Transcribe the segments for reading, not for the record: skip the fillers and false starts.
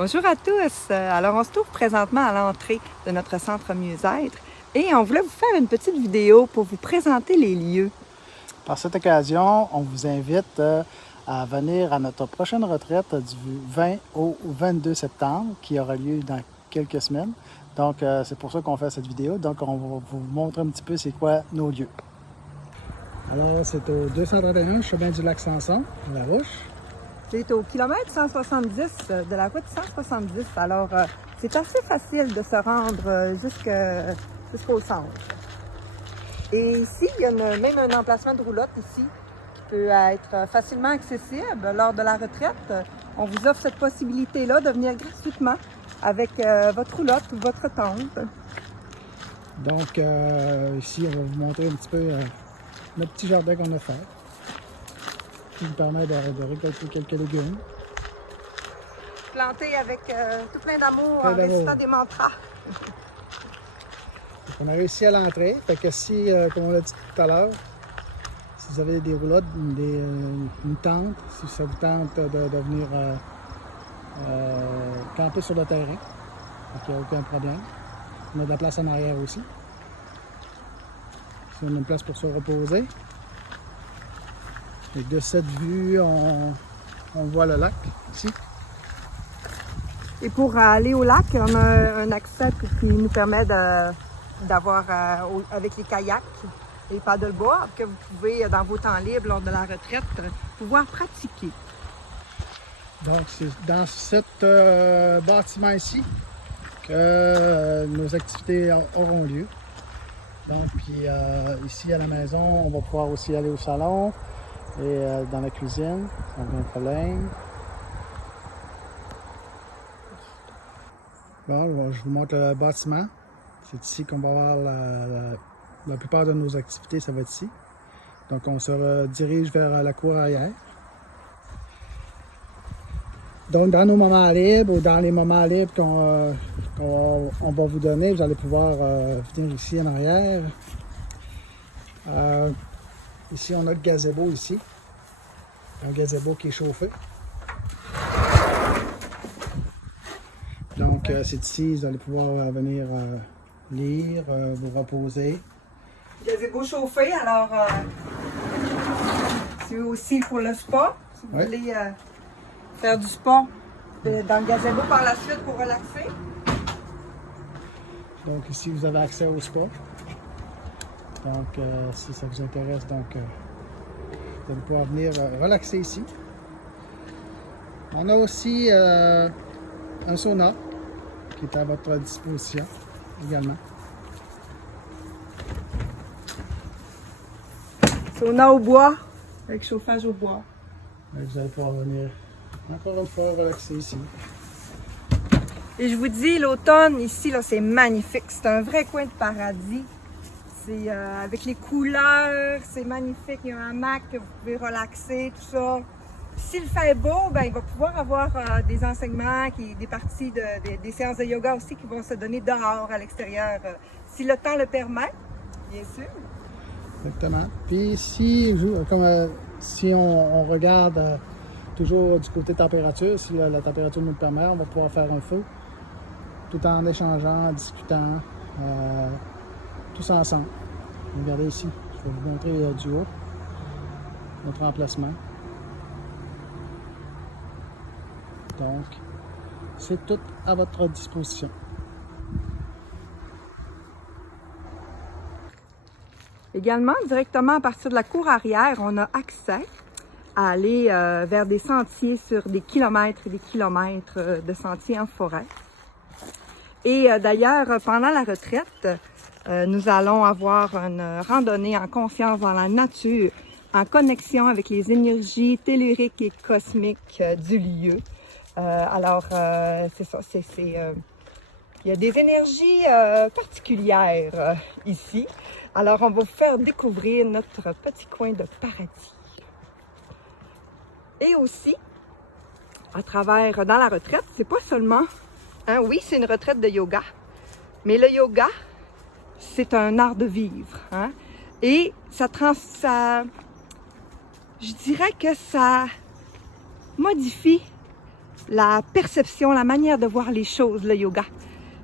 Bonjour à tous! Alors, on se trouve présentement à l'entrée de notre centre mieux-être et on voulait vous faire une petite vidéo pour vous présenter les lieux. Par cette occasion, on vous invite à venir à notre prochaine retraite du 20 au 22 septembre qui aura lieu dans quelques semaines. Donc, c'est pour ça qu'on fait cette vidéo. Donc, on va vous montrer un petit peu c'est quoi nos lieux. Alors, c'est au 231 chemin du lac Samson, à La Roche. C'est au kilomètre 170 de la route 170. Alors, c'est assez facile de se rendre jusqu'au centre. Et ici, il y a même un emplacement de roulotte ici qui peut être facilement accessible lors de la retraite. On vous offre cette possibilité-là de venir gratuitement avec votre roulotte ou votre tente. Donc, ici, on va vous montrer un petit peu notre petit jardin qu'on a fait, qui nous permet de récolter quelques légumes. Planté avec tout plein d'amour en récitant des mantras. On a réussi à l'entrée, fait que si, comme on l'a dit tout à l'heure, si vous avez des roulottes, une tente, si ça vous tente de venir camper sur le terrain, donc il n'y a aucun problème. On a de la place en arrière aussi. Ici, on a une place pour se reposer. Et de cette vue, on voit le lac ici. Et pour aller au lac, on a un accès qui nous permet d'avoir avec les kayaks et les paddleboards que vous pouvez, dans vos temps libres lors de la retraite, pouvoir pratiquer. Donc, c'est dans ce bâtiment ici que nos activités auront lieu. Donc, puis ici à la maison, on va pouvoir aussi aller au salon et dans la cuisine, sans aucun problème. Bon, je vous montre le bâtiment. C'est ici qu'on va avoir la plupart de nos activités, ça va être ici. Donc, on se redirige vers la cour arrière. Donc, dans nos moments libres ou dans les moments libres qu'on va vous donner, vous allez pouvoir venir ici en arrière. Ici, on a le gazebo ici. Un gazebo qui est chauffé. Donc, c'est ici, vous allez pouvoir venir lire, vous reposer. Gazebo chauffé, alors c'est aussi pour le spa. Si vous voulez faire du spa dans le gazebo par la suite pour relaxer. Donc, ici, vous avez accès au spa. Donc, si ça vous intéresse, donc, vous allez pouvoir venir relaxer ici. On a aussi un sauna qui est à votre disposition également. Sauna au bois, avec chauffage au bois. Et vous allez pouvoir venir encore une fois relaxer ici. Et je vous dis, l'automne ici, là, c'est magnifique. C'est un vrai coin de paradis. C'est avec les couleurs, c'est magnifique. Il y a un hamac que vous pouvez relaxer, tout ça. S'il fait beau, ben, il va pouvoir avoir des enseignements, des parties, des séances de yoga aussi qui vont se donner dehors, à l'extérieur, si le temps le permet, bien sûr. Exactement. Puis si on regarde toujours du côté température, si la température nous le permet, on va pouvoir faire un feu tout en échangeant, en discutant, tous ensemble. Regardez ici, je vais vous montrer du haut notre emplacement. Donc, c'est tout à votre disposition. Également, directement à partir de la cour arrière, on a accès à aller vers des sentiers sur des kilomètres et des kilomètres de sentiers en forêt. Et d'ailleurs, pendant la retraite, nous allons avoir une randonnée en confiance dans la nature, en connexion avec les énergies telluriques et cosmiques du lieu. C'est ça, il y a des énergies particulières ici. Alors, on va vous faire découvrir notre petit coin de paradis. Et aussi, à travers, dans la retraite, c'est pas seulement, oui, c'est une retraite de yoga, mais le yoga, c'est un art de vivre. Et je dirais que ça modifie la perception, la manière de voir les choses, le yoga.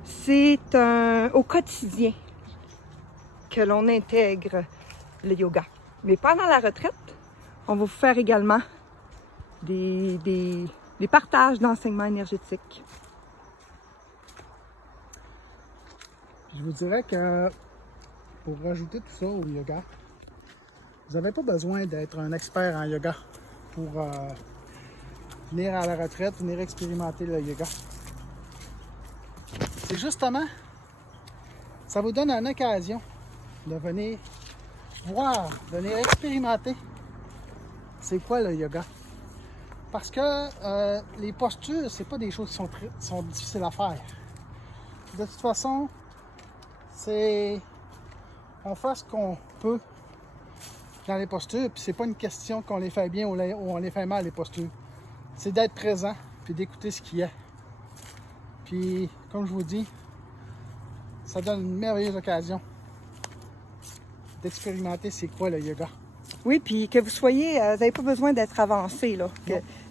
C'est au quotidien que l'on intègre le yoga. Mais pendant la retraite, on va vous faire également des partages d'enseignements énergétiques. Je vous dirais que pour rajouter tout ça au yoga, vous n'avez pas besoin d'être un expert en yoga pour venir à la retraite, venir expérimenter le yoga. C'est justement, ça vous donne une occasion de venir voir, venir expérimenter c'est quoi le yoga. Parce que les postures, c'est pas des choses qui sont difficiles à faire. De toute façon, on fait ce qu'on peut dans les postures, puis c'est pas une question qu'on les fait bien ou on les fait mal, les postures. C'est d'être présent, puis d'écouter ce qu'il y a. Puis, comme je vous dis, ça donne une merveilleuse occasion d'expérimenter c'est quoi le yoga. Oui, puis que vous soyez, vous n'avez pas besoin d'être avancé, là.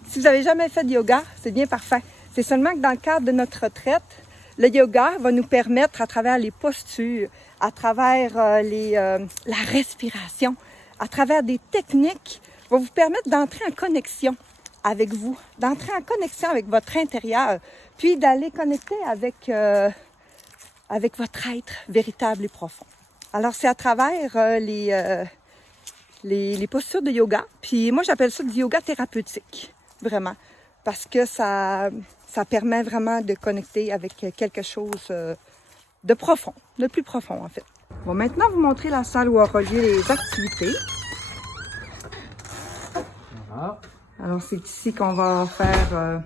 Si vous n'avez jamais fait de yoga, c'est bien parfait. C'est seulement que dans le cadre de notre retraite, le yoga va nous permettre, à travers les postures, à travers la respiration, à travers des techniques, va vous permettre d'entrer en connexion avec vous, d'entrer en connexion avec votre intérieur, puis d'aller connecter avec votre être véritable et profond. Alors, c'est à travers les postures de yoga, puis moi, j'appelle ça du yoga thérapeutique, vraiment, parce que ça permet vraiment de connecter avec quelque chose de profond, de plus profond, en fait. On va maintenant vous montrer la salle où aura lieu les activités. Voilà. Alors, c'est ici qu'on va faire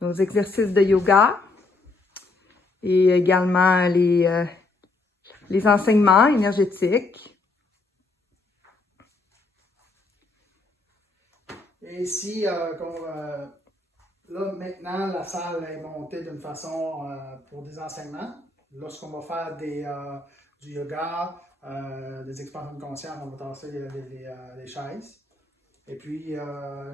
nos exercices de yoga et également les enseignements énergétiques. Et ici, là, maintenant, la salle est montée d'une façon pour des enseignements. Lorsqu'on va faire du yoga, des expansions de conscience, on va tasser les chaises. Et puis,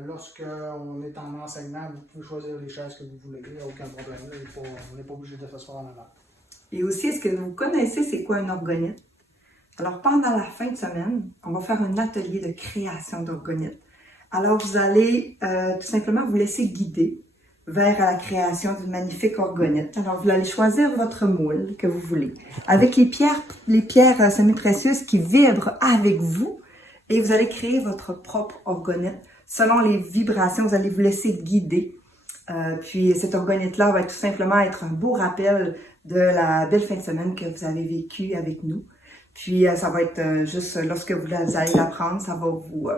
lorsqu'on est en enseignement, vous pouvez choisir les chaises que vous voulez. Il n'y a aucun problème. On n'est pas obligé de s'asseoir en avant. Et aussi, est-ce que vous connaissez c'est quoi un orgonite? Alors, pendant la fin de semaine, on va faire un atelier de création d'orgonite. Alors, vous allez tout simplement vous laisser guider vers la création d'une magnifique orgonite. Alors, vous allez choisir votre moule que vous voulez, avec les pierres semi-précieuses qui vibrent avec vous, et vous allez créer votre propre orgonite. Selon les vibrations, vous allez vous laisser guider. Puis, cette orgonite-là va tout simplement être un beau rappel de la belle fin de semaine que vous avez vécue avec nous. Puis, ça va être juste, lorsque vous allez l'apprendre, ça va vous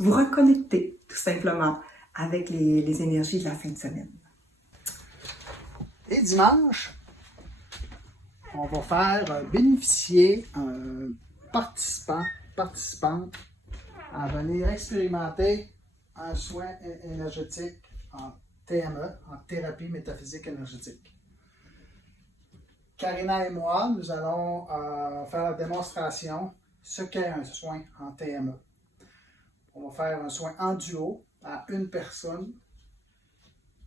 reconnecter, tout simplement, avec les énergies de la fin de semaine. Et dimanche, on va faire bénéficier un participante à venir expérimenter un soin énergétique en TME, en thérapie métaphysique énergétique. Karina et moi, nous allons faire la démonstration ce qu'est un soin en TME. On va faire un soin en duo à une personne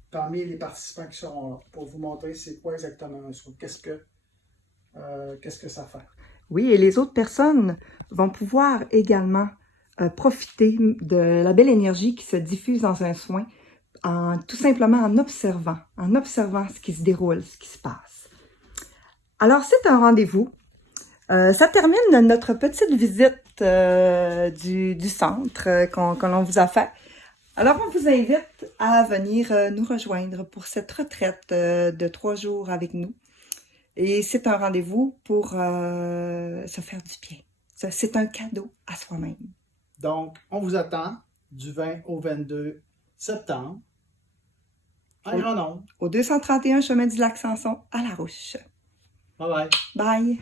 parmi les participants qui seront là pour vous montrer c'est quoi exactement un soin, qu'est-ce que ça fait. Oui, et les autres personnes vont pouvoir également profiter de la belle énergie qui se diffuse dans un soin, tout simplement en observant ce qui se déroule, ce qui se passe. Alors, c'est un rendez-vous. Ça termine notre petite visite du centre que l'on vous a fait. Alors, on vous invite à venir nous rejoindre pour cette retraite de 3 jours avec nous. Et c'est un rendez-vous pour se faire du bien. C'est un cadeau à soi-même. Donc, on vous attend du 20 au 22 septembre, en grand nombre. Au 231 chemin du Lac Samson, à La Rouche. Bye bye. Bye!